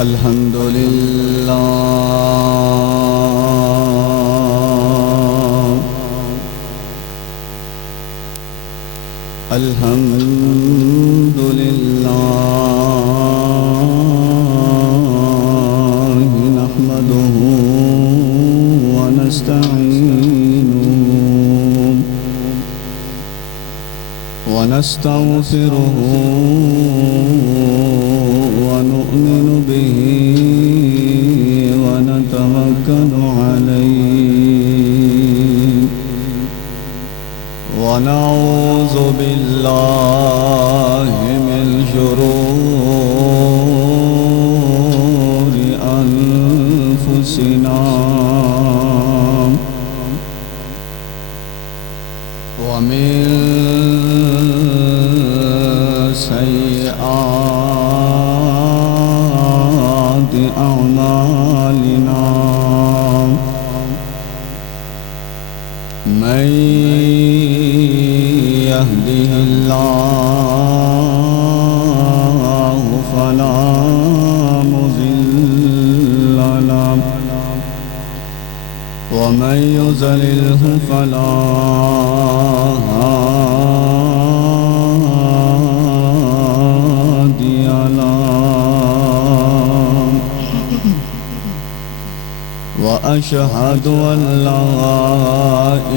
الحمد لله الحمد لله نحمده ونستعينه ونستغفره ونؤمن به ونتوكل عليه ونعوذ بالله من شرور أنفسنا ومن سيئات أعمالنا من يهده الله فلا مضل له ومن يضلله فلا هادي له وأشهد أن لا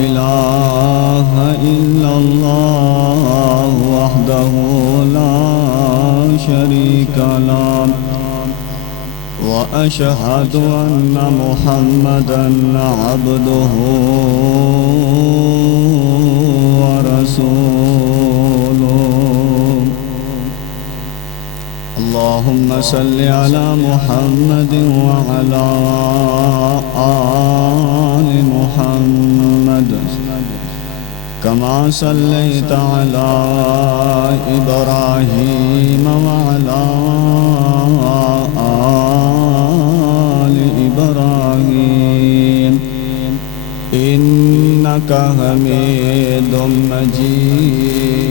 إله إلا الله وحده لا شريك له وأشهد أن محمدًا عبده ورسوله اللهم صل على محمد وعلى آل محمد كما صليت على إبراهيم وعلى آل إبراهيم إنك حميد مجيد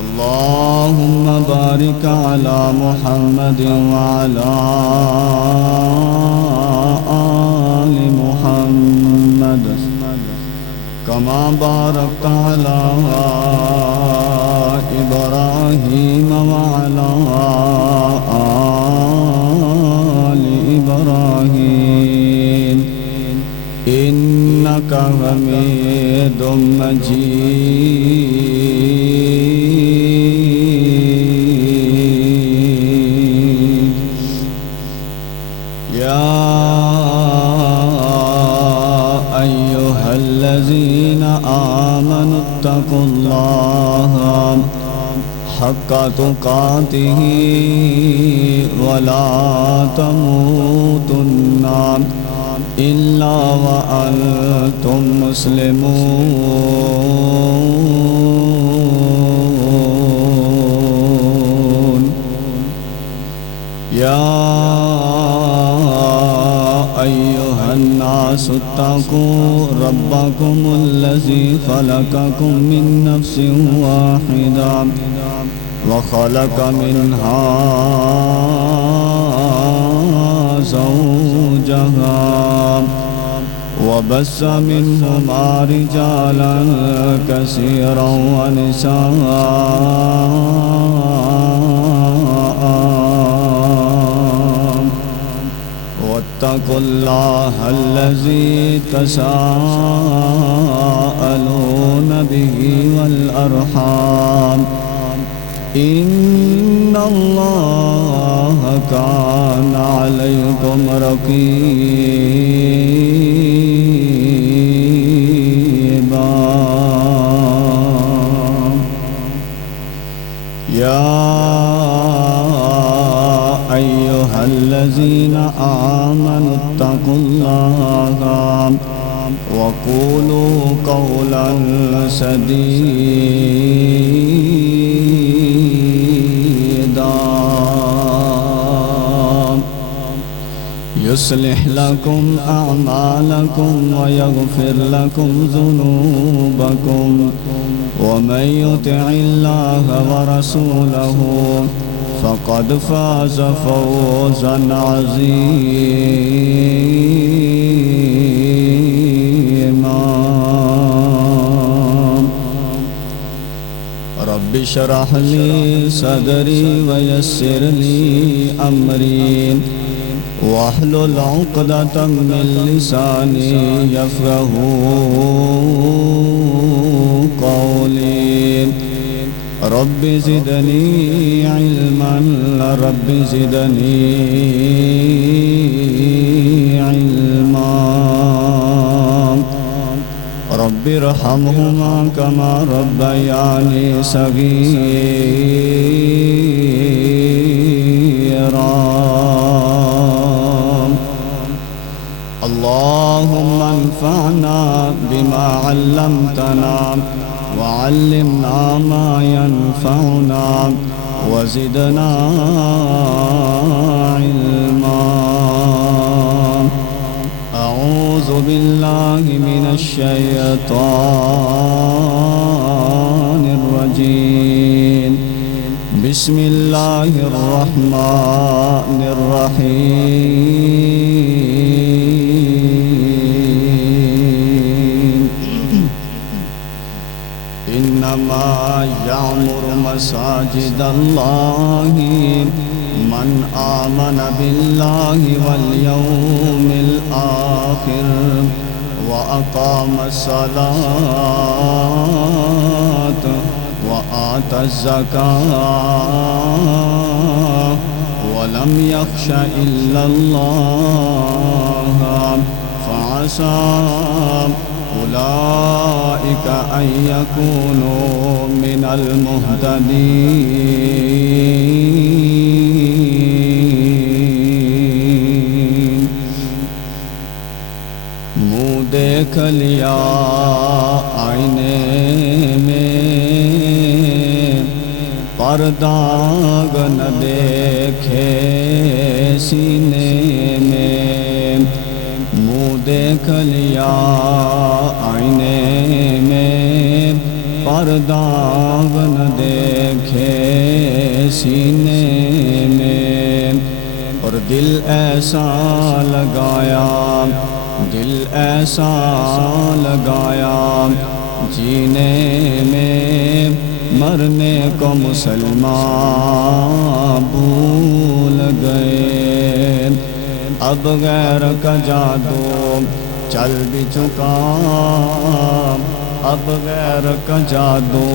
اللهم بارك على محمد وعلى آل محمد كما باركت على إبراهيم وعلى آل إبراهيم إنك حميد مجيد يا أيها الذين آمنوا اتقوا الله حق تقاته ولا تموتن إلا وأنتم مسلمون يا أيها الناس اتقوا ربكم الذي خلقكم من نفس واحدة وخلق منها زوجها وبث منهما رجالا كثيرا ونساء واتقوا الله الذي تساءلون به والأرحام إن الله كان عليكم رقيبا يا أيها الذين آمنوا اتقوا الله وقولوا قولا سديدا يصلح لكم أعمالكم ويغفر لكم ذنوبكم ومن يطع الله ورسوله فقد فاز فوزا عظيما. رب اشرح لي صدري ويسر لي أمري واحلل عقدة من لساني يفقهوا قولي. رب زدني علما رب زدني علما. رب ارحمهما كما ربياني صغيرا. اللهم انفعنا بما علمتنا وعلمنا ما ينفعنا وزدنا علما. أعوذ بالله من الشيطان الرجيم. بسم الله الرحمن الرحيم. إنما يعمر مساجد الله من آمن بالله واليوم الآخر وأقام الصلاة وآتى الزكاة ولم يخش إلا الله فعسى أولئك أن يكونوا من المهتدين. منہ دیکھ لیا آئینے میں پر داغ نہ دیکھے سینے میں. منہ دیکھ لیا آئینے میں پر داغ نہ دیکھے سینے میں. اور دل ایسا لگایا دل ایسا لگایا جینے میں مرنے کو مسلمان بھول گئے. اب غیر کا جادو چل بھی چکا اب غیر کا جادو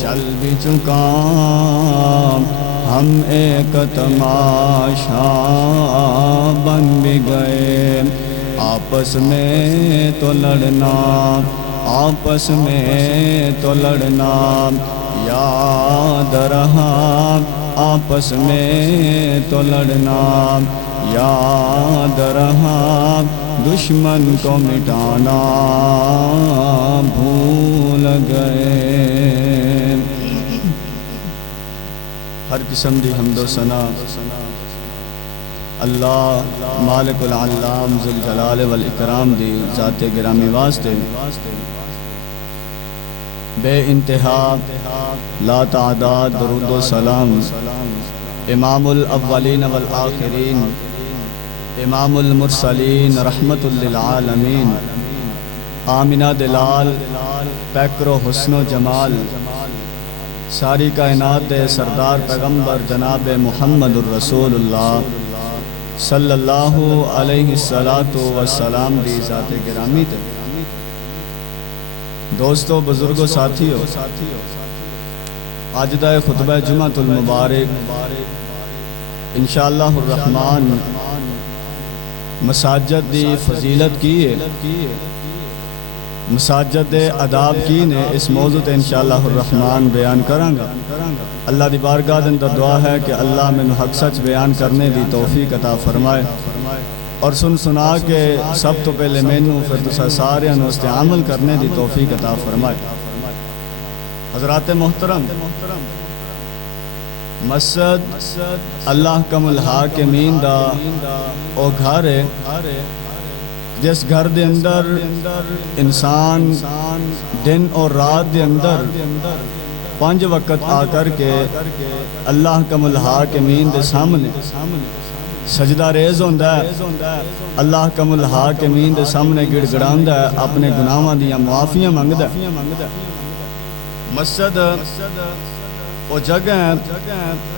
چل بھی چکا. ہم ایک تماشا بن بھی گئے. آپس میں تو لڑنا آپس میں تو لڑنا یاد رہا. آپس میں تو لڑنا یاد رہا. دشمن کو مٹانا بھول گئے. ہر قسم دی حمد و ثنا اللہ مالک العلام ذوالجلال والاکرام دی ذات گرامی واسطے بے انتہا لا تعداد درود و سلام امام الاولین والآخرین امام المرسلین رحمت للعالمین آمنہ دلال پیکر و حسن و جمال ساری کائنات سردار پیغمبر جناب محمد الرسول اللہ صلی اللہ علیہ السلام دی ذات گرامی تے. دوستو بزرگو ساتھیو آج دا خطبہ جمعۃ المبارک انشاءاللہ الرحمن مساجد دی فضیلت کی ہے مساجد دے آداب کی نے اس موضوع تے انشاءاللہ الرحمن بیان کرانگا. اللہ دی بارگاہ دے اندر دعا ہے کہ اللہ مینوں حق سچ بیان کرنے دی توفیق عطا فرمائے اور سنا کے سب تو پہلے مینوں پھر تساں سارے نوں اس تے عمل کرنے دی توفیق عطا فرمائے. حضرات محترم مسجد اللہ کم الحاکمین دا او گھر ہے جس گھر دے اندر انسان دن اور رات دے اندر 5 وقت آ کر کے اللہ کا الحاکمین دے سامنے سجدہ ریز ہوندا ہے، اللہ کا الحاکمین دے سامنے گڑ گڑاندا ہے، اپنے گناہاں دیاں معافیاں منگدا ہے۔ مسجد وہ جگہ ہے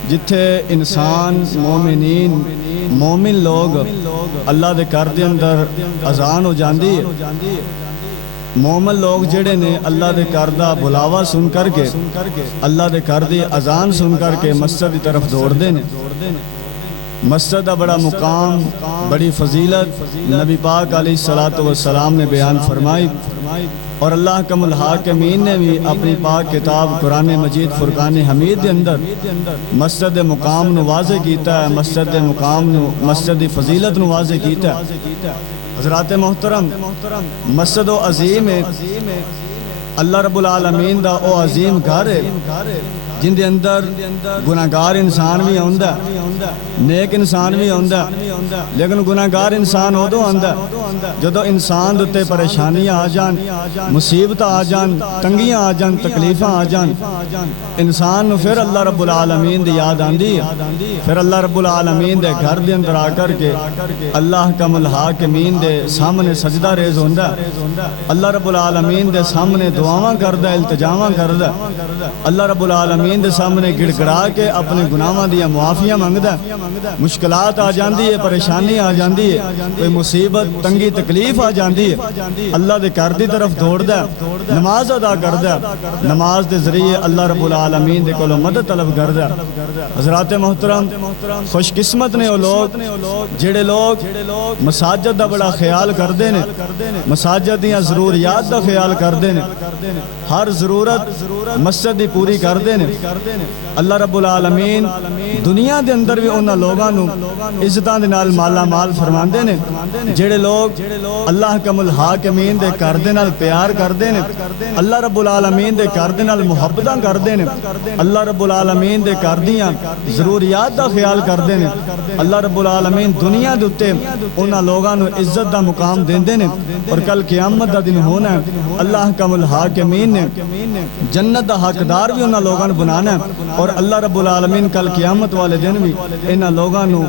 جتھے انسان مومنین مومن لوگ اللہ دے گھر دے اندر اذان ہو جاندی ہے، مومن لوگ جڑے نے اللہ دے گھر دا بلاوا سن کر کے اللہ دے گھر دی اذان سن کر کے مسجد دی طرف دوڑ دے نے۔ مسجد دا بڑا مقام، بڑی فضیلت نبی پاک علیہ الصلوۃ والسلام نے بیان فرمائی، اور اللہ کا الحاکمین نے بھی اپنی پاک کتاب قرآن مجید فرقان حمید دے اندر مسجد مقام نو واضح کیتا ہے، مسجد مقام نو، مسجد فضیلت نو واضح کیتا ہے۔ حضرات محترم، مسجد و عظیم ہے، اللہ رب العالمین دا او عظیم گھر ہے جن دے اندر گناہگار انسان بھی آندا ہے، نیک انسان بھی آندا ہے، لیکن گناہگار انسان ادو آندا ہے جدو انسان دے پریشانیاں آ جان، مصیبتاں آ جان، تنگیاں آ جان، تکلیفاں آ جان، انسان نو پھر اللہ رب العالمین دی یاد آندی ہے، پھر اللہ رب العالمین دے گھر دے اندر آ کر کے اللہ کا الحاکمین دے سامنے سجدہ ریز ہوندا ہے، اللہ رب العالمین دے سامنے دعاواں کردا ہے، التجاواں کردا ہے، اللہ رب العالمین دے سامنے گڑ گڑا کے اپنے گناہاں دیاں معافیاں منگدا ہے۔ مشکلات آ جاندی ہے، پریشانی آ جاندی ہے، کوئی مصیبت تنگی تکلیف آ جاندی ہے، اللہ دے گھر دی طرف دوڑدا ہے، نماز ادا کردا ہے، نماز دے ذریعے اللہ رب العالمین دے کولوں مدد طلب کردا ہے۔ حضرات محترم، خوش قسمت نے وہ لوگ جڑے لوگ مساجد دا بڑا خیال کردے نے، مساجد دیاں ضروریات دا خیال کردے نے، ہر ضرورت مسجد دی پوری کردے نے۔ اللہ رب العالمین دنیا دے اندر بھی انہاں لوگاں نو عزتاں دے نال مالا مال فرماندے نے جڑے لوگ اللہ کا الحاکمین دے گھر دے نال پیار کردے نے، اللہ رب العالمین دے گھر دے نال محبتاں کردے نے، اللہ رب العالمین دے گھر دیاں ضروریات دا خیال کردے نے، اللہ رب العالمین دنیا دے اوتے انہاں لوگاں نو عزت دا مقام دیندے نے، اور کل قیامت دا دن ہونا ہے، اللہ کا الحاکمین نے جنت دا حقدار بھی انہاں لوگاں نو بنانا ہے، اور اللہ رب العالمین کل قیامت والے دن بھی انہاں لوگاں نو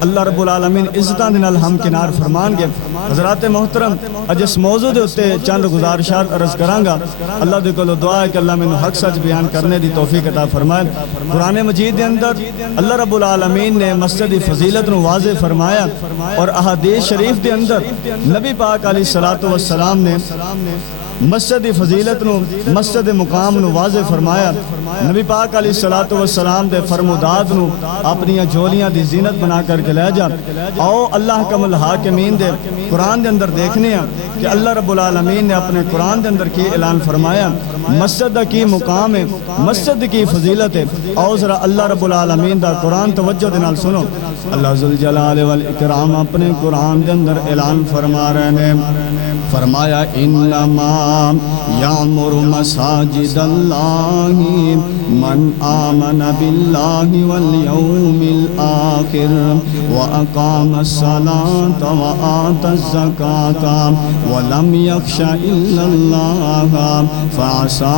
اللہ رب العالمین عزتاں دے نال ہمکنار فرمان گے۔ حضرات محترم، اج اس موضوع دے اوتے چند گزارشات عرض کراں گا، اللہ دے کولوں دعا ہے کہ اللہ مینوں حق سچ بیان کرنے دی توفیق عطا فرمائے۔ قرآن مجید دے اندر اللہ رب العالمین نے مسجد دی فضیلت نو واضح فرمایا، اور احادیث شریف دے اندر نبی پاک علیہ الصلوۃ والسلام نے مسجد دی فضیلت نو، مسجد مقام نو واضح فرمایا۔ نبی پاک علیہ الصلوۃ والسلام دے فرمودات نو اپنی جولیاں دی زینت بنا کر کے لے جا۔ آؤ اللہ کا الحاکمین دے قرآن دے اندر دیکھنے ہیں کہ اللہ رب العالمین نے اپنے قرآن دے اندر کی اعلان فرمایا، مسجد دا کی مقام ہے، مسجد کی فضیلت ہے۔ آؤ ذرا اللہ رب العالمین دا قرآن توجہ دے نال سنو۔ اللہ ذوالجلال والاکرام اپنے قرآن دے اندر اعلان فرما رہے نے، فرمایا انما یعمر مساجد اللہ من آمن باللہ والیوم الآخر واقام الصلاة وآت الزکاة ولم یخش الا اللہ فعسى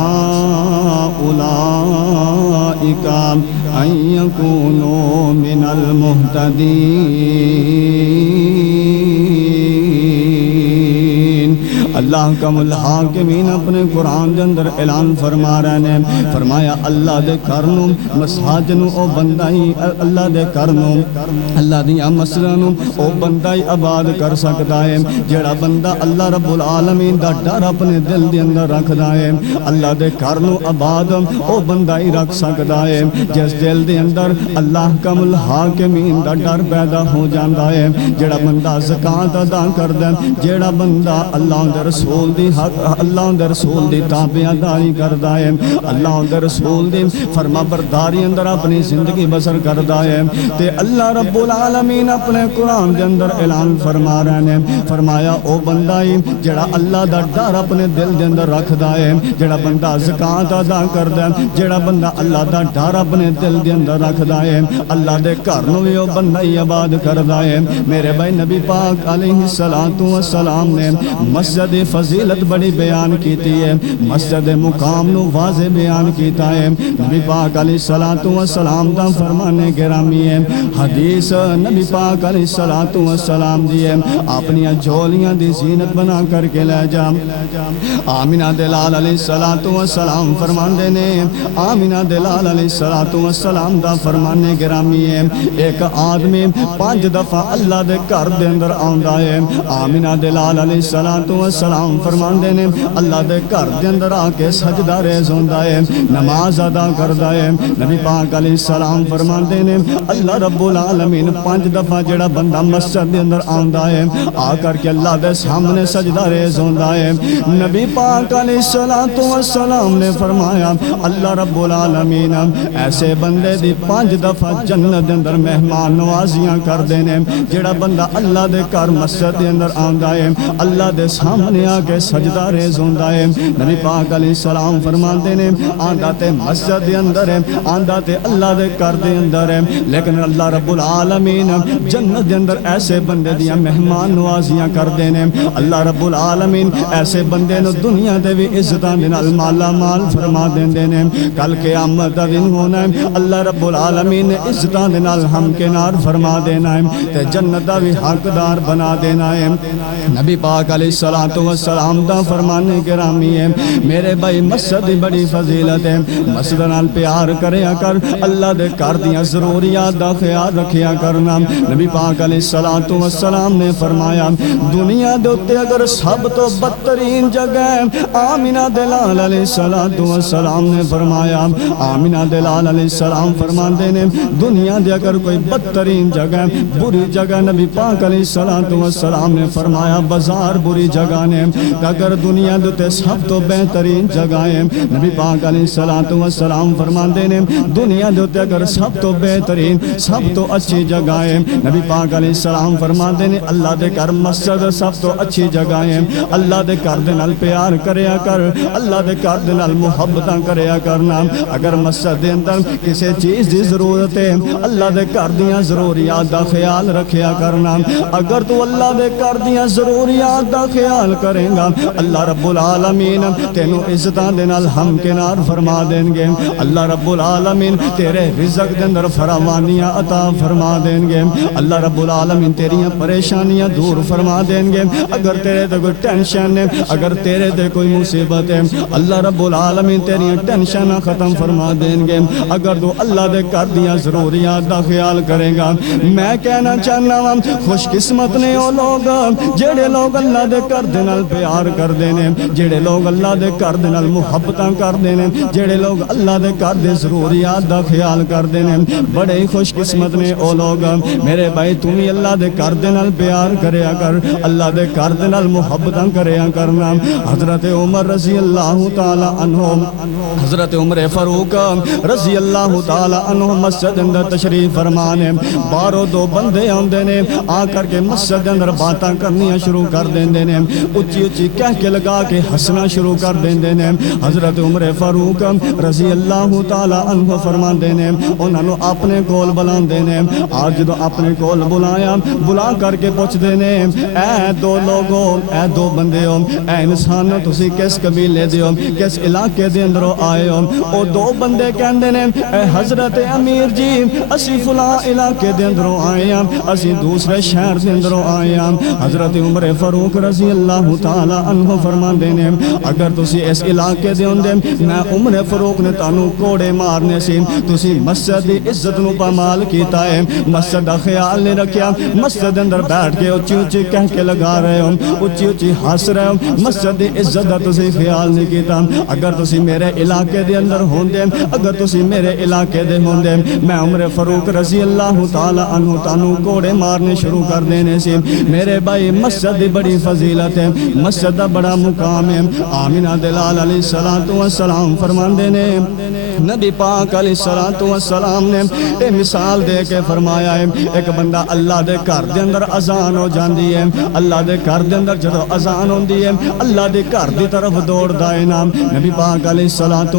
اولئک ان یکونوا من المہتدین۔ اللہ کا الحاکمین اپنے قرآن دے اندر اعلان فرما رہے ہیں، فرمایا اللہ دے گھر نو مساجد نو او بندہ ہی، اللہ دے گھر نو اللہ دیاں مسجداں نو او بندہ ہی آباد کر سکتا ہے جڑا بندہ اللہ رب العالمین دا ڈر اپنے دل دے اندر رکھدا ہے۔ اللہ دے گھر نو آباد او بندہ ہی رکھ سکتا ہے جس دل دے اندر اللہ کا الحاکمین دا ڈر پیدا ہو جاندا ہے، جڑا بندہ زکات ادا کردا ہے، جڑا بندہ اللہ دے رسول دی حق اللہ دے رسول دی تابعداری کردا ہے اللہ دے رسول دی فرما برداری اندر اپنی زندگی بسر کردا ہے تے اللہ رب العالمین اپنے قرآن دے اندر اعلان فرما رہے ہیں فرمایا او بندہ ہی جڑا اللہ دا ڈر اپنے دل دے اندر رکھدا ہے جڑا بندہ زکات ادا کردا ہے جڑا بندہ اللہ دا ڈر اپنے دل دے اندر رکھدا ہے اللہ دے گھر نوں وی او بندہ ہی آباد کردا ہے میرے بھائی نبی پاک علیہ الصلوۃ والسلام نے مسجد فضیلت بڑی بیان کیتی ہے مسجد مقام نو واضح بیان کیتا ہے نبی پاک علیہ الصلوۃ والسلام دا فرمان گرامی ہے حدیث نبی پاک علیہ الصلوۃ والسلام دی ہے اپنی جھولیاں دی زینت بنا کر کے لے جا آمینہ دلال علیہ الصلوۃ والسلام فرماندے نے آمینہ دلال علیہ الصلوۃ والسلام دا فرمان گرامی ہے ایک آدمی 5 دفعہ اللہ دے گھر دے اندر آندا ہے آمینہ دلال علیہ الصلوۃ والسلام فرماندے نے اللہ دے گھر دے اندر آ کے سجدہ ریز ہوندا ہے نماز ادا کردا ہے نبی پاک علیہ السلام فرماندے نے اللہ رب العالمین 5 دفعہ جڑا بندہ مسجد دے اندر آندا ہے آ کر کے اللہ دے سامنے سجدہ ریز ہوندا ہے نبی پاک علیہ الصلوۃ والسلام نے فرمایا اللہ رب العالمین ایسے بندے دی 5 دفعہ جنت دے اندر مہمان نوازیاں کر دینے جڑا بندہ اللہ دے گھر مسجد دے اندر آندا ہے اللہ دے سامنے آ کے سجدہ ریز ہوندا ہے نبی پاک علیہ السلام فرماندے نے آندا تے مسجد دے اندر ہے آندا تے اللہ دے گھر دے اندر ہے لیکن اللہ رب العالمین جنت دے اندر ایسے بندے دیاں مہمان نوازیاں کر دینے اللہ رب العالمین ایسے بندے نو دنیا دے بھی عزتاں دے نال مالا مال فرما دیندے نے کل قیامت دا دن ہونا ہے اللہ رب العالمین نے عزتاں دے نال ہم کنار فرما دینا ہے تے جنت دا بھی حقدار بنا دینا ہے نبی پاک علیہ الصلوۃ والسلام دا فرمان گرامی ہے میرے بھائی مسجد دی بڑی فضیلت ہے مسجد نال پیار کریا کر اللہ دے گھر دیاں ضروریات دا خیال رکھیا کرنا نبی پاک علیہ الصلوۃ والسلام نے فرمایا دنیا دے اوتے اگر سب تو بدترین جگہ ہے آمینہ دلال علیہ الصلوۃ والسلام نے فرمایا آمینہ دلال علیہ السلام فرماندے نے دنیا دے اگر کوئی بدترین جگہ بری جگہ نبی پاک علیہ الصلوۃ والسلام نے فرمایا بازار بری جگہ نے اگر دنیا دے تے سب تو بہترین جگہ ہے نبی پاک علیہ الصلوۃ والسلام فرماندے نے دنیا دے تے اگر سب تو بہترین سب تو اچھی جگہ ہے نبی پاک علیہ السلام فرماندے نے اللہ دے گھر مسجد سب تو اچھی جگہ ہے اللہ دے گھر دے نال پیار کریا کر اللہ دے گھر دے نال محبتاں کریا کرنا اگر مسجد دے اندر کسی چیز دی ضرورت ہے اللہ دے گھر دیاں ضروریات دا خیال رکھیا کرنا اگر تو اللہ دے گھر دیاں ضروریات دا خیال کرے گا اللہ رب العالمین تینوں عزتاں دے نال ہم کنار فرما دیں گے اللہ رب العالمین تیرے رزق دے اندر فراوانیاں عطا فرما دیں گے اللہ رب العالمین تیریاں پریشانیاں دور فرما دیں گے اگر تیرے تے کوئی ٹینشن ہے اگر تیرے تے کوئی مصیبت ہے اللہ رب العالمین تیریاں ٹینشناں ختم فرما دیں گے اگر تو اللہ دے گھر دیاں ضروریات دا خیال کرے گا میں کہنا چاہنا ہوں خوش قسمت نے وہ لوگ جڑے لوگ اللہ دے گھر دے نال پیار کردے نے جڑے لوگ اللہ دے گھر دے نال محبتاں کردے نے جڑے لوگ اللہ دے گھر دے ضروریات دا خیال کردے نے بڑے ہی خوش قسمت نے وہ لوگ میرے بھائی تم ہی اللہ دے گھر دے نال پیار کریا کر اللہ دے گھر دے نال محبتاں کریا کرنا حضرت عمر رضی اللہ تعالی عنہ حضرت عمر فاروق رضی اللہ تعالی عنہ مسجد اندر تشریف فرمانے باہروں دو بندے آندے نے آ کر کے مسجد اندر باتاں کرنیاں شروع کر دیندے نے اچھی اچھی کہہ کے لگا کے ہنسنا شروع کر دیندے نے حضرت عمر فاروق رضی اللہ تعالی عنہ فرماندے نے انہاں نوں اپنے کول بلاندے نے آج جدوں اپنے کول بلایا بلا کر کے پوچھدے نے اے دو لوگو اے دو بندے ہو اے انسان تسی کس قبیلے دے ہو کس علاقے دے اندروں آئے ہو او دو بندے کہندے نے اے حضرت امیر جی اسی فلاں علاقے دے اندروں آئے ہیں اسی دوسرے شہر دے اندروں آئے ہیں حضرت عمر فاروق رضی اللہ تعالی عنہ فرماندے نے اگر تسی اس علاقے دے ہوندے میں عمر فاروق نے تانوں کوڑے مارنے سی تسی مسجد دی عزت نو پامال کیتا ہے مسجد دا خیال نہیں رکھیا مسجد اندر بیٹھ کے اچھی اچھی کہہ کے لگا رہے ہو اچھی اچھی ہنس رہے ہو مسجد دی عزت دا تسی خیال نہیں کیتا اگر تسی میرے علاقے دے اندر ہوندے اگر تسی میرے علاقے دے ہوندے میں عمر فاروق رضی اللہ تعالی عنہ تانوں کوڑے مارنے شروع کر دینے سی میرے بھائی مسجد دی بڑی فضیلت ہے مسجد دا بڑا مقام ہے۔ آمینہ دلال علیہ السلام فرماندے نے نبی پاک علیہ السلام نے اے مثال دے کے فرمایا ہے ایک بندہ اللہ دے گھر دے اندر اذان ہو جاندی ہے، اللہ دے گھر دے اندر جدو اذان ہوندی ہے اللہ دے گھر دی طرف دوڑدا ہے نا۔ نبی پاک علیہ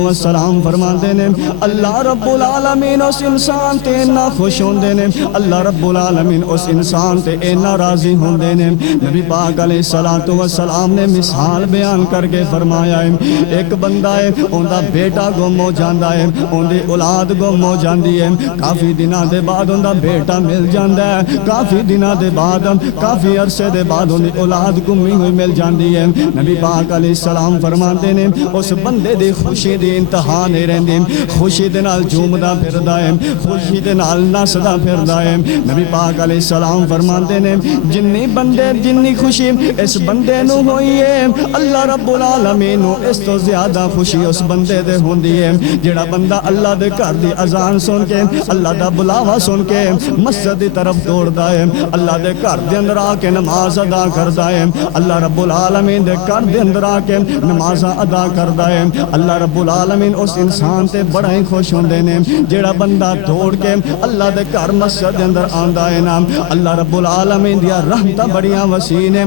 السلام فرماندے نے اللہ رب العالمین اس انسان تے اتنا خوش ہوندے نے، اللہ رب العالمین اس انسان تے اتنا راضی ہوندے نے۔ نبی پاک علیہ السلام نے مثال بیان کر کے فرمایا ہے ایک بندہ ہے اوندا بیٹا گم ہو جاندا ہے، اوندی اولاد گم ہو جاندی ہے، کافی دناں دے بعد اوندا بیٹا مل جاندا ہے، کافی دناں دے بعد کافی عرصے دے بعد اوندی اولاد گمی ہوئی مل جاندی ہے۔ نبی پاک علیہ السلام فرماندے نے اس بندے دی خوشی دی انتہا نہیں رہندی، خوشی دے نال جھومدا پھردا ہے، خوشی دے نال نسدا پھردا ہے۔ نبی پاک علیہ السلام فرماندے نے جنی خوشی اس بندے نو ہوئی ہے اللہ رب العالمین نو اس تو زیادہ خوشی اس بندے دے ہوندی ہے جڑا بندہ اللہ دے گھر دی اذان سن کے اللہ دا بلاوا سن کے مسجد دی طرف دوڑدا ہے، اللہ دے گھر دے اندر آ کے نماز ادا کردا ہے، اللہ رب العالمین دے گھر دے اندر آ کے نماز ادا کردا ہے۔ اللہ رب العالمین اس انسان تے بڑا ہی خوش ہوندے نے جڑا بندہ دوڑ کے اللہ دے گھر مسجد دے اندر آندا ہے نا۔ اللہ رب العالمین دیا رحمتاں بڑیاں وسیع نے،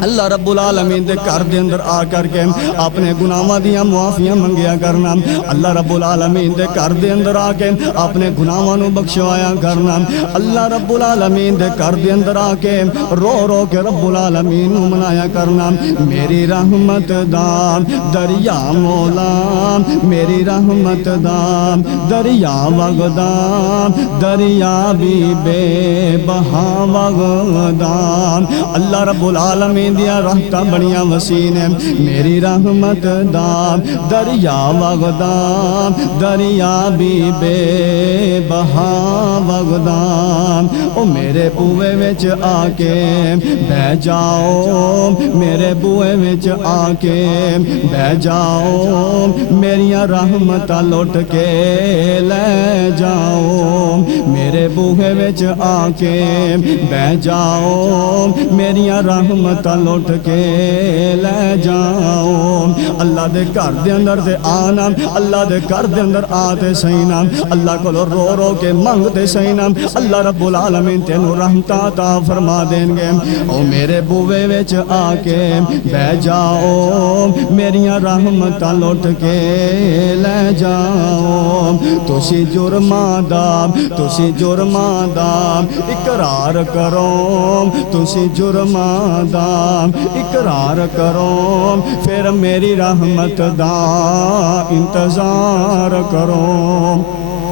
اللہ رب العالمین دے گھر دے اندر آ کر کے اپنے گناہاں دیاں معافیاں منگیا کرنا، اللہ رب العالمین دے گھر دے اندر آ کے اپنے گناہاں نو بخشوایا کرنا، اللہ رب العالمین دے گھر دے اندر آ کے رو رو کے رب العالمین نو منایا کرنا۔ میری رحمت دا دریا مولا، میری رحمت دا دریا وگدا، دریا بھی بے بہا وگدا، اللہ رب العالمین دیا رحمتاں بڑیاں وسیع نے، میری رحمت دا دریا وگدا، دریا بھی بے بہا وگدا، او میرے بوئے وچ آ کے بہ جاؤ، میرے بوئے وچ آ کے بہ جاؤ، میریاں رحمتاں لٹ کے لے جاؤ، میرے بوئے وچ آ کے بہ جاؤ، میریاں رحمتاں لٹ کے لے جاؤ۔ اللہ دے گھر دے اندر تے آنا، اللہ دے گھر دے اندر آتے سہی نا، اللہ کو رو رو کے منگتے سہی نا، اللہ رب العالمین تینوں رحمتاں عطا فرما دیں گے۔ او میرے بوئے وچ آ کے بہ جاؤ، میریاں رحمتاں لٹ کے لے جاؤ، تسی جرماں دا اقرار کرو، تسی جرماں دا اقرار کرو، پھر میری رحمت دا انتظار کرو۔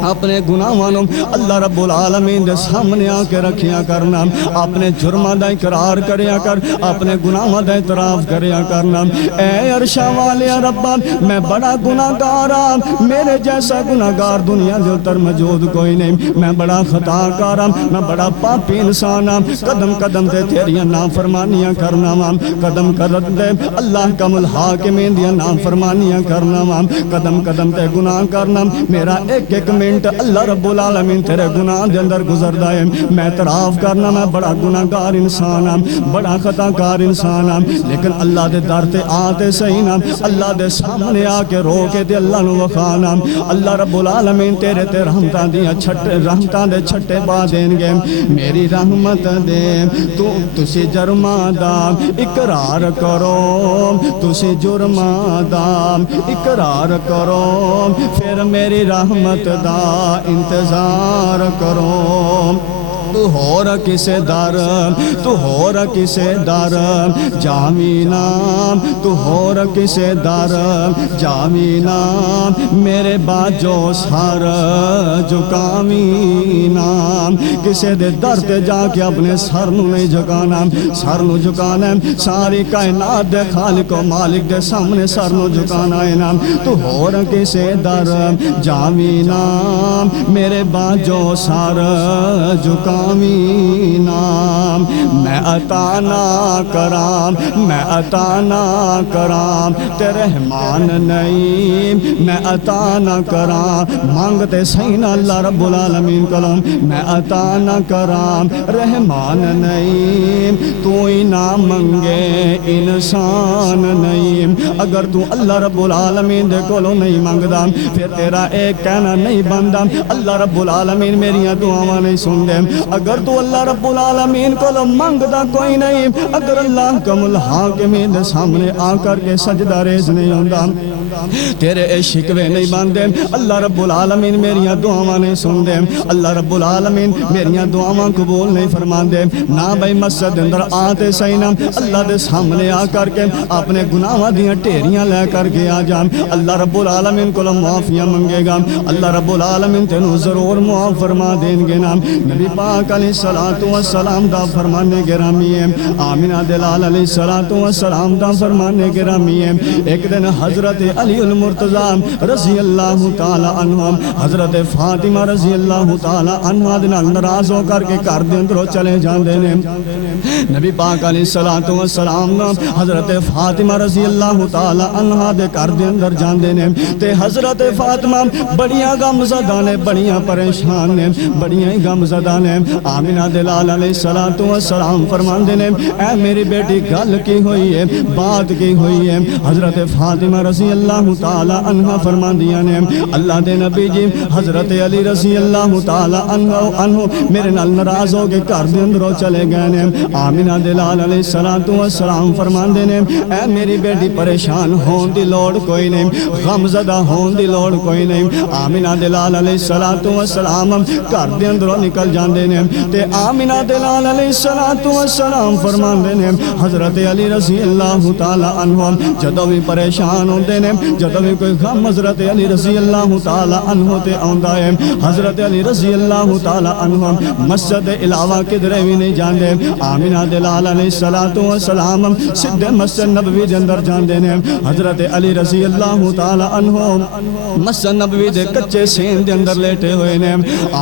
اپنے گناہاں نوں اللہ رب العالمین دے سامنے آ کے رکھیا کرنا، اپنے جرماں دا اقرار کریا کر، اپنے گناہاں دا اعتراف کریا کرنا۔ اے عرشاں والیا ربا میں بڑا گناہگار ہاں، میرے جیسا گناہگار دنیا دے اوپر موجود کوئی نہیں، میں بڑا خطا کار ہاں، میں بڑا پاپی انسان ہاں، قدم قدم تے تیریاں نافرمانیاں کرنا وا، قدم قدم تے اللہ کم الحاکمین دیاں نافرمانیاں کرنا وا، قدم قدم تے گناہ کرنا، میرا ایک ایک منٹ اللہ رب العالمین تیرے گناہ دے اندر گزردا ہے، میں اعتراف کرنا میں بڑا گناہگار انسان ہاں، بڑا خطا کار انسان ہاں، لیکن اللہ دے در تے آتے صحیح نا، اللہ دے سامنے آ کے رو کے تے اللہ نو وکھانا، اللہ رب العالمین تیرے تے رحمتاں دیاں رحمتاں دے چھٹے پا دین گے۔ میری رحمت دے تسی جرماں دا اقرار کرو، تسی جرماں دا اقرار کرو، پھر میری رحمت دا انتظار کرو۔ تو ہور کسے در، تو ہور کسے در جاوینا، تو ہور کسے در جاوینا، میرے باجو سر جھکاوینا، کسے دے در تے جا کے اپنے سر نو نہیں جھکانا، سر نو جھکانا ساری کائنات دے خالق و مالک دے سامنے سر نو جھکانا ہے نا۔ تو ہور کسے در جاوینا، میرے باجو سر جھکاوینا، گرامی نام میں عطا نہ کرام میں عطا نہ کرام تے رحمان نعیم میں عطا نہ کرام مانگتے سینا اللہ رب العالمین کلام میں عطا نہ کرام رحمان نعیم تو ہی نہ منگے انسان نعیم اگر تو اللہ رب العالمین دے کولو نہیں مانگدا پھر تیرا ایک کہنا نہیں بندا اللہ رب العالمین میریاں دعاواں نہیں سن دے اگر تو اللہ رب العالمین کولو مانگدا کوئی نہیں اگر اللہ کم الحاکمین دے سامنے آ کر کے سجدہ ریز نہیں ہوندا تیرے اے شکوے نہیں باندھے اللہ رب العالمین میریاں دعاواں نہیں سن دے اللہ رب العالمین میریاں دعاواں قبول نہیں فرمان دے نہ بھائی مسجد اندر آتے سینا اللہ دے سامنے آ کر کے اپنے گناہاں دیاں ٹھیریاں لے کر کے آ جان اللہ رب العالمین کو معافیاں منگے گا اللہ رب العالمین تینوں ضرور معاف فرما دیں گے نا نبی پاک علیہ الصلوۃ والسلام دا فرمانے گرامی ہے آمینہ دلال علیہ الصلوۃ والسلام دا فرمانے گرامی ہے ایک دن حضرت علی المرتضی رضی اللہ تعالی عنہ حضرت فاطمہ رضی اللہ تعالی عنہ دے نال ناراض ہو کر کے گھر دے اندروں چلے جاندے نے نبی پاک علیہ الصلوۃ والسلام حضرت فاطمہ رضی اللہ تعالی عنہ دے گھر دے اندر جاندے نے تے حضرت فاطمہ بڑیاں غم زدہ نے بڑیاں پریشان نے بڑیاں غم زدہ نے آمینہ دلال علیہ الصلوۃ والسلام فرماندے نے اے میری بیٹی گل کی ہوئی ہے بات کی ہوئی ہے حضرت فاطمہ رضی اللہ تعالی عنہ فرماندیاں نے اللہ دے نبی جی حضرت علی رضی اللہ تعالی عنہ میرے نال ناراض ہو کے گھر دے اندروں چلے گئے نے آمینہ دلال علیہ الصلوۃ والسلام فرماندے نے اے میری بیٹی پریشان ہون دی لوڑ کوئی نہیں غم زدہ ہون دی لوڑ کوئی نہیں آمینہ دلال علیہ الصلوۃ والسلام گھر دے اندروں نکل جاندے نے تے آمینہ دلال علیہ الصلوۃ والسلام فرماندے نے حضرت علی رضی اللہ تعالی عنہ جدوں بھی پریشان ہوندے نے جدوں بھی کوئی غم حضرت علی رضی اللہ تعالی عنہ تے آندا ہے حضرت علی رضی اللہ تعالی عنہ مسجد علاوہ کدھر بھی نہیں جاندے آمینہ دلال علیہ الصلوۃ والسلام سیدھے مسجد نبوی دے اندر جاندے نے حضرت علی رضی اللہ تعالی عنہ مسجد نبوی دے کچے سین دے اندر لیٹے ہوئے نے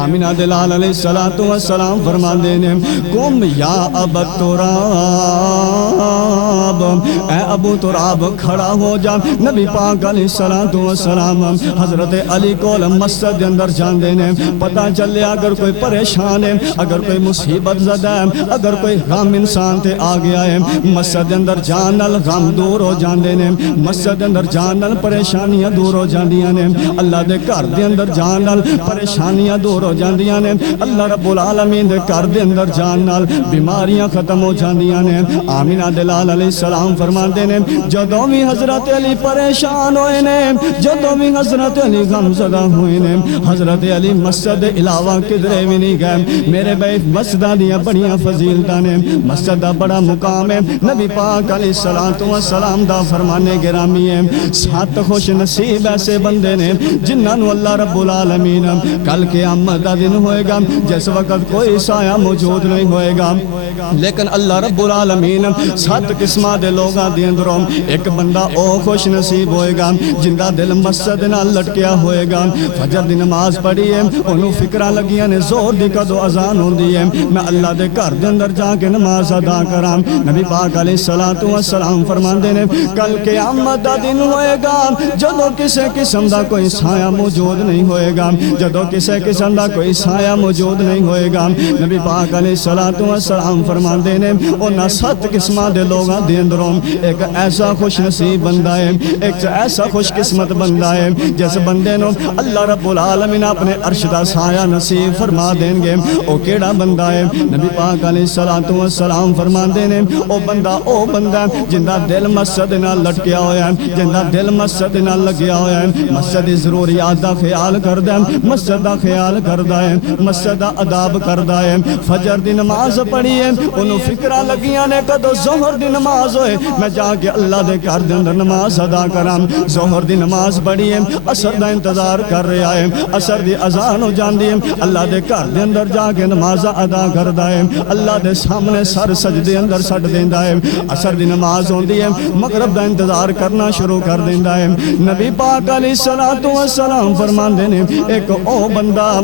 آمینہ دلال علیہ الصلوۃ والسلام فرماندے نے قم یا ابا تراب اے ابو تراب کھڑا ہو جا نبی پاک علیہ الصلوۃ والسلام حضرت علی کول مسجد دے اندر جاندے نے پتہ چلے اگر کوئی پریشان ہے اگر کوئی مصیبت زدہ ہے اگر کوئی غم انسان تے آ گیا ہے مسجد دے اندر جان نال غم دور ہو جاندے نے مسجد دے اندر جان نال پریشانیاں دور ہو جاندیاں نے اللہ دے گھر دے اندر جان نال پریشانیاں دور ہو جاندیاں نے اللہ رب العالمین دے گھر دے اندر جان نال بیماریاں ختم ہو جاندیاں نے آمینہ دلال علیہ السلام فرماندے نے جدوں بھی حضرت علی پریشان ہوئے نے جدوں بھی حضرت علی غم زدہ ہوئے نے حضرت علی مسجد علاوہ کدھرے بھی نہیں گئے میرے بھائی مسجد دیاں بڑیاں فضیلتاں نے مسجد دا بڑا مقام ہے نبی پاک علیہ الصلوۃ والسلام دا فرمانے گرامی ہے 7 خوش نصیب ایسے بندے نے جنہاں نو اللہ رب العالمین کل قیامت دا دن ہوئے گا جس وقت کوئی سایہ موجود نہیں ہوئے گا لیکن اللہ رب العالمین 7 قسمہ دے لوگاں دے اندروں ایک بندہ او خوش نصیب ہوئے گا جن دا دل مسجد نال لٹکیا ہوئے گا فجر دی نماز پڑھی ہے انہوں فکرہ لگیاں نے زور دی کدو اذان ہوندی ہے میں اللہ دے گھر دے اندر جا کے نماز ادا کراں نبی پاک علیہ الصلوۃ والسلام فرماندے نے کل قیامت دا دن ہوئے گا جدوں کسے قسم دا کوئی سایہ موجود نہیں ہوئے گا جدوں کسے قسم دا کوئی سایہ موجود نہیں ہوئے گا نبی پاک علیہ الصلوۃ والسلام فرماندے نے انہاں 7 قسماں دے لوگاں دے اندروں ایک ایسا خوش نصیب بندہ ہے ایک ایسا خوش قسمت بندہ ہے جس بندے نو اللہ رب العالمین اپنے عرش دا سایہ نصیب فرما دیں گے او کیڑا بندہ ہے نبی پاک علیہ الصلوۃ والسلام فرماندے نے او بندہ جندا دل مسجد نال لٹکیا ہویا ہے جندا دل مسجد نال لگیا ہویا ہے مسجد دی ضروریات دا خیال کردا ہے مسجد دا خیال کردا ہے مسجد دا اداب کردا ہے فجر دی نماز پڑھی ہے انہوں فکرہ لگیاں نے کدو ظہر دی نماز ہوئے میں جا کے اللہ دے گھر دے اندر نماز ادا کراں ظہر دی نماز پڑھی ہے عصر دا انتظار کر رہا ہے عصر دی اذان ہو جاندی ہے اللہ دے گھر دے اندر جا کے نماز ادا کردا ہے اللہ دے سامنے سامنے سر سجدے اندر سٹ دیندا ہے، عصر دی نماز ہوندی ہے، مغرب دا انتظار کرنا شروع کر دیندا ہے۔ نبی پاک علیہ الصلوۃ والسلام فرماندے نے ایک او بندہ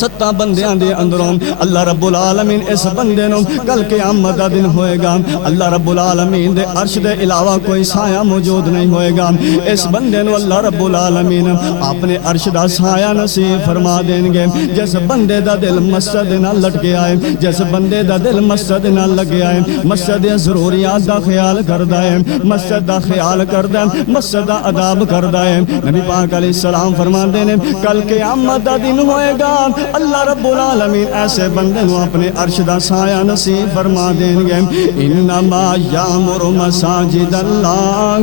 7 بندیاں دے اندروں اللہ رب العالمین اس بندے نوں کل قیامت دا دن ہوئے گا، اللہ رب العالمین دے عرش دے علاوہ کوئی سایہ موجود نہیں ہوئے گا، اس بندے نوں اللہ رب العالمین اپنے عرش دا سایہ نصیب فرما دیں گے۔ جس بندے دا دل مسجد نال لٹکیا ہے، جس بندے دا دل مسجد نال لگیا ہے، مسجد ضروریات دا خیال کردا ہے، مسجد دا خیال کردا ہے، مسجد دا آداب کردا ہے، نبی پاک علیہ السلام فرماندے نے کل قیامت دا دن ہوئے گا، اللہ رب العالمین ایسے بندے نوں اپنے عرش دا سایہ نصیب فرما دیں گے۔ انما یامر مساجد اللہ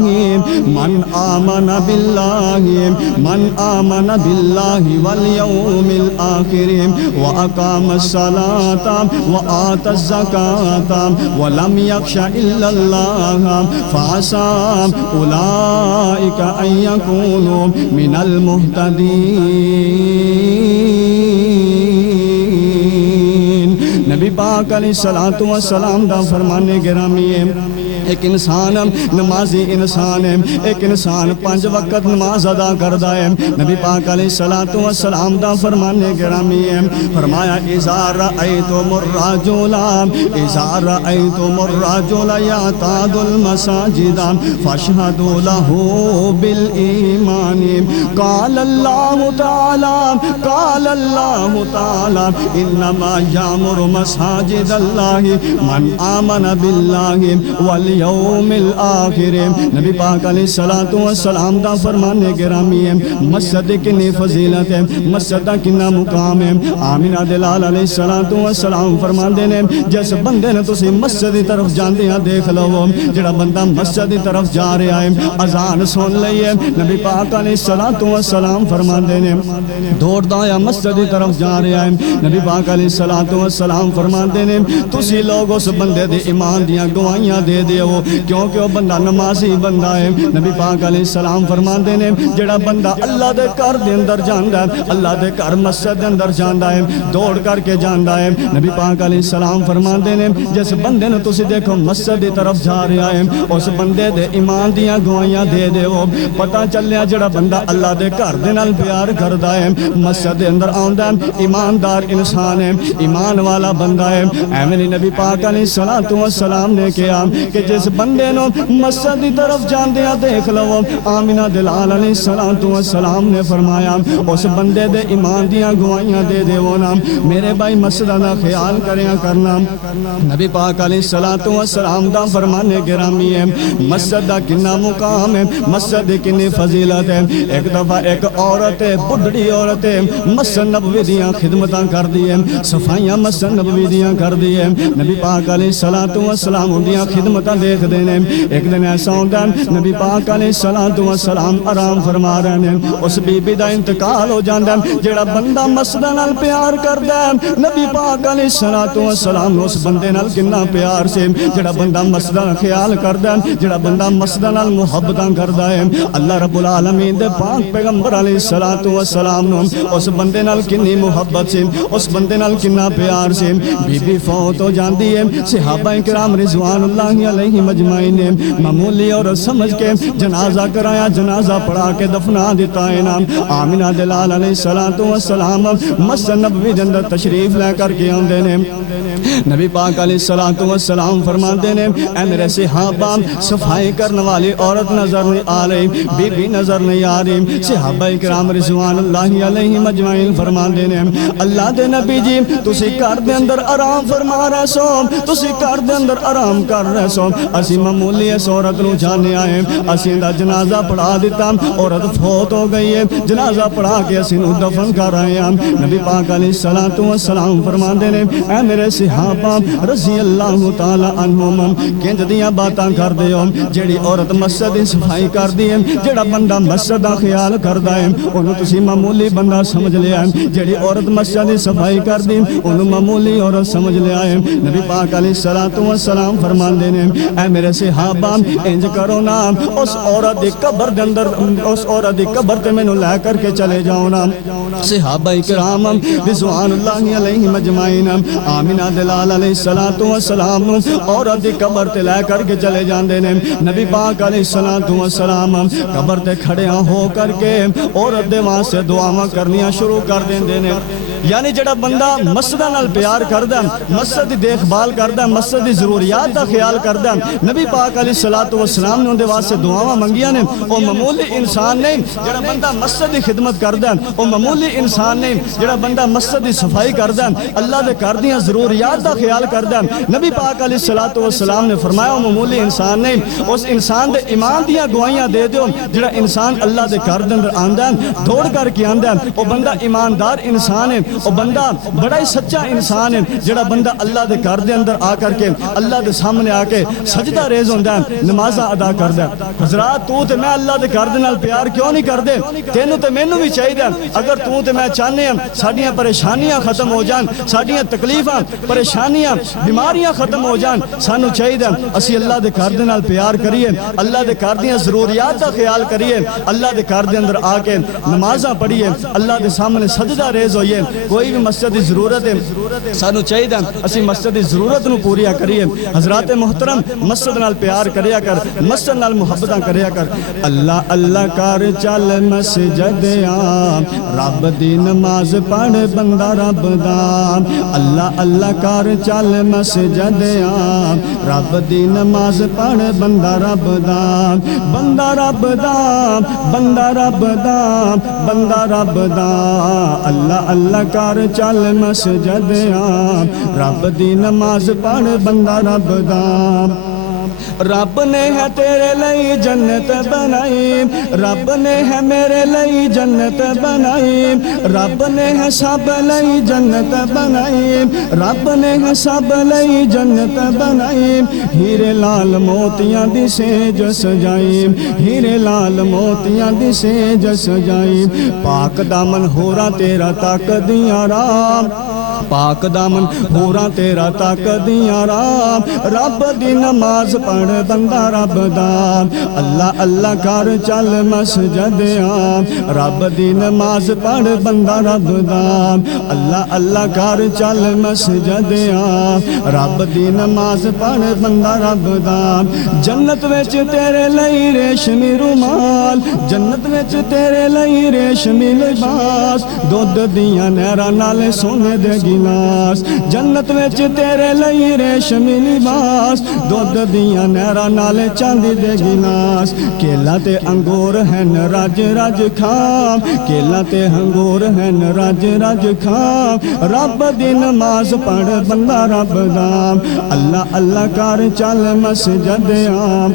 من آمن باللہ والیوم الآخر واقام الصلاة وآت الزکاة ولم یخش الا اللہ فعسى اولئک ان یکونوا من المہتدین۔ نبی پاک علیہ الصلوۃ والسلام دا فرمانے گرامی ہے ایک انسان نمازی انسان ہے، ایک انسان 5 وقت نماز ادا کردا ہے، نبی پاک علیہ الصلوۃ والسلام دا فرمانے گرامی ہے فرمایا اذا رأیتم الرجل یعتاد المساجد فاشهدوا له بالایمان قال اللہ تعالی انما یامر مساجد اللہ من آمن باللہ یوم الآخر۔ نبی پاک علیہ الصلوۃ والسلام دا فرمانے گرامی ہے مسجد کنی فضیلت ہے، مسجد دا کنا مقام ہے۔ آمینہ دلال علیہ الصلوۃ والسلام فرماندے نے جس بندے نے تسی مسجد دی طرف جاندیاں دیکھ لو، جڑا بندہ مسجد دی طرف جا رہا ہے اذان سن لئیے، نبی پاک علیہ الصلوۃ والسلام فرماندے نے دوڑدا آیا مسجد دی طرف جا رہا ہے، نبی پاک علیہ الصلوۃ والسلام فرماندے نے تسی لوگ اس بندے دے ایمان دیاں گواہیاں دے دیو کیونکہ وہ بندہ نمازی بندہ ہے۔ نبی پاک علیہ السلام فرماندے نے جڑا بندہ اللہ دے گھر دے اندر جاندا ہے، اللہ دے گھر مسجد دے اندر جاندا ہے، دوڑ کر کے جاندا ہے، نبی پاک علیہ السلام فرماندے نے جس بندے نے تسی دیکھو مسجد دی طرف جا رہا ہے اس بندے دے ایمان دیاں گواہیاں دے دیو، پتہ چلیا جڑا بندہ اللہ دے گھر دے نال پیار کردا ہے، مسجد دے اندر آندا ہے، ایماندار انسان ہے، ایمان والا بندہ ہے۔ ایویں نبی پاک علیہ الصلوۃ والسلام نے کہا کہ جس بندے نو مسجد دی طرف جاندیاں دیکھ لو، آمینہ دلال علیہ الصلوۃ والسلام نے فرمایا اس بندے دے ایمان دیاں گواہیاں دے دیو نا، میرے بھائی مسجد دا خیال کریا کرنا۔ نبی پاک علیہ الصلوۃ والسلام دا فرمانے گرامی ہے مسجد دا کنا مقام ہے، مسجد دی کنی فضیلت ہے۔ ایک دفعہ ایک عورت ہے، بڈھڑی عورت ہے، مسجد نبوی دیاں خدمتاں کردی ہے، صفائیاں مسجد نبوی دیاں کردی ہے، نبی پاک علیہ الصلوۃ والسلام اندیاں خدمتاں دیکھ دینے۔ ایک دن ایسا ہوتا ہے نبی پاک علیہ الصلوۃ والسلام آرام فرما رہے ہیں، اس بی بی دا انتقال ہو جاتا ہے، جڑا بندہ مسجد نال پیار کردا ہے نبی پاک علیہ الصلوۃ والسلام اس بندے نال کنا پیار سے، جڑا بندہ مسجد دا خیال کردا ہے، جڑا بندہ مسجد نال محبتاں کردا ہے، اللہ رب العالمین دے پاک پیغمبر علیہ الصلوۃ والسلام نو اس بندے نال کنی محبت سے، اس بندے نال کنا پیار سے۔ بی بی فوت ہو جاندی ہے، صحابہ کرام رضوان اللہ علیہ مجمعین نے معمولی اور سمجھ کے جنازہ کرایا، جنازہ پڑھا کے دفنا دیتا ہے نام۔ آمینہ دلال علیہ الصلوۃ والسلام مسجد نبوی دے اندر تشریف لے کر کے آندے نے، نبی پاک علیہ الصلوۃ والسلام فرماندے نے اے میرے صحابہ صفائی کرنے والی عورت نظر نہیں آ رہی، بی بی نظر نہیں آ رہی۔ صحابہ کرام رضوان اللہ علیہ مجمعین فرماندے نے اللہ دے نبی جی تسی گھر دے اندر آرام فرما رہے سو، تسی گھر دے اندر آرام کر رہے سو، اسی معمولی اس عورت نو جانے آئے، اسی دا جنازہ پڑھا دیتا، عورت فوت ہو گئی ہے، جنازہ پڑھا کے اسی نو دفن کر رہے ہیں۔ نبی پاک علیہ الصلوۃ والسلام فرماندے نے اے میرے صحابہ رضی اللہ تعالی عنہم کنج دیاں باتاں کر دیو، جیڑی عورت مسجد دی صفائی کر دی ہے، جیڑا بندہ مسجد دا خیال کردا ہے انہوں تسی معمولی بندہ سمجھ لیا ہے، جیڑی عورت مسجد دی صفائی کر دی انہوں معمولی عورت سمجھ لیا ہے۔ نبی پاک علیہ الصلوۃ والسلام فرماندے نے اے میرے صحابہ انج کرو نا اس عورت دی قبر دے اندر، اس عورت دی قبر تے مینوں لے کر کے چلے جاؤ نا۔ صحابہ کرام رضوان اللہ علیہ مجمعین آمینہ دلال لال علیہ الصلوۃ والسلام عورت دی قبر تے لے کر کے چلے جاندے نے نبی پاک علیہ الصلوۃ والسلام قبر تے کھڑیاں ہو کر کے عورت دے واسطے دعاواں کرنیاں شروع کر دیندے نے یعنی جڑا بندہ مسجد نال پیار کردا مسجد دی دیکھ بھال کردا مسجد دی ضروریات دا خیال کردا نبی پاک علیہ الصلوۃ والسلام نے اون دے واسطے دعاواں منگیاں نے او معمولی انسان نہیں جڑا بندہ مسجد دی خدمت کردا او معمولی انسان نہیں جڑا بندہ مسجد دی صفائی کردا اللہ دے گھر دیاں ضروریات دا خیال کردا نبی پاک علیہ الصلوۃ والسلام نے فرمایا او معمولی انسان نہیں اس انسان دے ایمان دیاں گواہیاں دے دیو جڑا انسان اللہ دے گھر دے اندر آندا دوڑ کر کے آندا او بندہ ایماندار انسان ہے او بندہ بڑا ہی سچا انسان ہے جڑا بندہ اللہ دے گھر دے اندر آ کر کے اللہ دے سامنے آ کے سجدہ ریز ہوندا ہے نمازاں ادا کردا حضرات تو تے میں اللہ دے گھر دے نال پیار کیوں نہیں کردے تینوں تے مینوں بھی چاہیے اگر تو تے میں چاہنے ہیں ساڈیاں پریشانیاں ختم ہو جان ساڈیاں تکلیفاں پریشانیاں بیماریاں ختم ہو جان سانو چاہیے اسی اللہ دے گھر دے نال پیار کریے اللہ دے گھر دیاں ضروریات دا خیال کریے اللہ دے گھر دے اندر آ کے نمازاں پڑھیے اللہ دے سامنے سجدہ ریز ہوئیے کوئی بھی مسجد دی ضرورت ہے سانو چاہیے اسی مسجد دی ضرورت نو پوریا کریے حضرات محترم مسجد نال پیار کریا کر مسجد نال محبتاں کریا کر اللہ اللہ کر چل مسجد آ رب دی نماز پڑھ بندہ رب دا اللہ اللہ کر چل مسجد آ رب دی نماز پڑھ بندہ رب دا بندہ رب دا بندہ رب دا بندہ رب دا اللہ اللہ کر چل مسجد آ رب دی نماز پڑھ بندہ رب دا رب نے ہے تیرے لئی جنت بنائی رب نے ہے میرے لئی جنت بنائی رب نے ہے سب لئی جنت بنائی رب نے ہے سب لئی جنت بنائی ہیرے لال موتیاں دی سیج سجائی ہیرے لال موتیاں دی سیج سجائی پاک دامن ہورا تیرا تاک دیاں رام پاک دامن ہورا تیرا تاک دیاں رام رب دی نماز پڑھ بندہ رب دا اللہ اللہ کر چل مسجد آ رب دی نماز پڑھ بندہ رب دا اللہ اللہ کر چل مسجد آ رب دی نماز پڑھ بندہ رب دا جنت وچ تیرے لئی ریشمی رومال جنت وچ تیرے لئی ریشمی لباس دودھ دیاں نہراں نال سونے دے گلاس جنت وچ تیرے لئی ریشمی لباس دودھ دیاں نہراں نال چاندی دے گلاس کیلا تے انگور ہن رج رج کھاں کیلا تے انگور ہن رج رج کھاں رب دی نماز پڑھ بندہ رب دا اللہ اللہ کر چل مسجد آ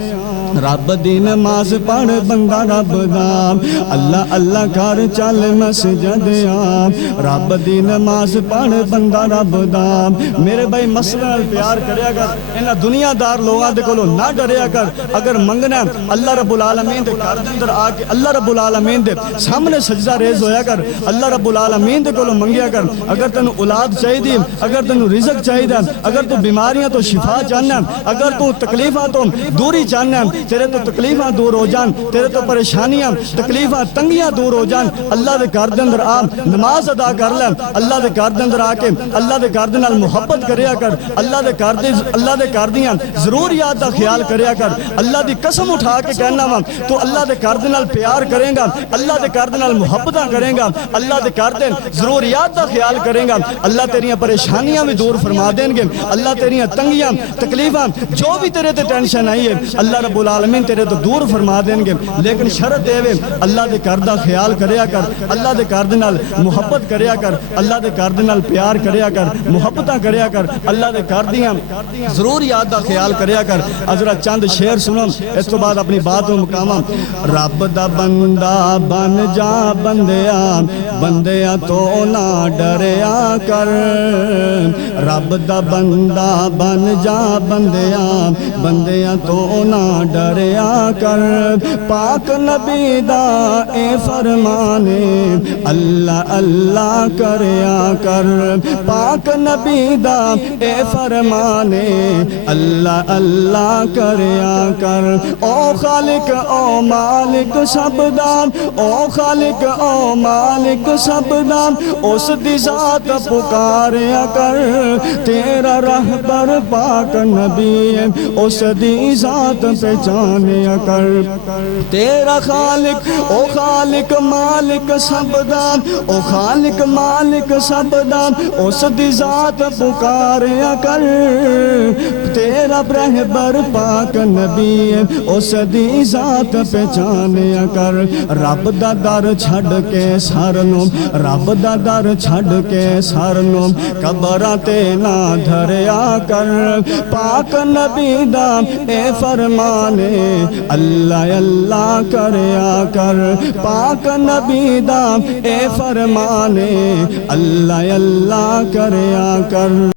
رب دی نماز پڑھ بندہ رب دا اللہ اللہ کر چل مسجد آ رب دی نماز پڑھ بندہ رب دا میرے بھائی مسجد نال پیار کریا کر انہاں دنیا دار لوگاں دے کولوں نہ ڈریا کر اگر منگنا اللہ رب العالمین دے گھر دے اندر آ کے اللہ رب العالمین دے سامنے سجدہ ریز ہویا کر اللہ رب العالمین دے کولوں منگیا کر اگر تینوں اولاد چاہیے اگر تینوں رزق چاہیے اگر تو بیماریاں تو شفا چاہنا اگر تو تکلیفاں تو دوری چاہنا تیرے تو تکلیفاں دور ہو جان تیرے تو پریشانیاں تکلیفاں تنگیاں دور ہو جان اللہ دے گھر دے اندر آ نماز ادا کر لے اللہ دے گھر دے اندر آ کے اللہ دے گھر دے نال محبت کریا کر اللہ دے گھر دیاں ضروریات دا خیال کریا کر اللہ دی قسم اٹھا کے کہنا وا تو اللہ دے گھر دے نال پیار کرے گا اللہ دے گھر دے نال محبتاں کرے گا اللہ دے گھر دے ضروریات دا خیال کرے گا اللہ تیریاں پریشانیاں بھی دور فرما دیں گے اللہ تیریاں تنگیاں تکلیفاں جو بھی تیرے تے ٹینشن آئی ہے اللہ رب العالمین تیرے تو دور فرما دیں گے لیکن شرط دے وے اللہ دے گھر دا خیال کریا کر اللہ دے گھر دے نال محبت کریا کر اللہ دے گھر دے نال پیار کریا کر محبتاں کریا کر اللہ دے گھر دیاں ضروریات دا خیال کریا کر حضرت چند شعر سنو اس تو بعد اپنی بات کو مکاواں رب دا بندہ بن جا بندیا بندیا تو نہ ڈریا کر رب دا بندہ بن جا بندیا بندیا تو نہ ڈریا دھریا کر پاک نبی دا اے فرمانے اللہ اللہ کریا کر پاک نبی دا اے فرمانے اللہ اللہ کریا کر او خالق او مالک سب دا او خالق او مالک سب دا اس دی ذات پکاریا کر تیرا رہبر پاک نبی ہے اس دی ذات پہچانیا کر تیرا خالق او خالق مالک سب دا او خالق مالک سب دا اس دی ذات پکاریا کر تیرا رہبر پاک نبی ہے اس دی ذات پہچانیا کر رب دا در چھڑ کے سرنوں رب دا در چھڑ کے سرنوں قبراں تے نہ دھریا کر پاک نبی دا اے فرمانے اللہ اللہ کریا کر پاک نبی دا اے فرمانے اللہ اللہ کریا کر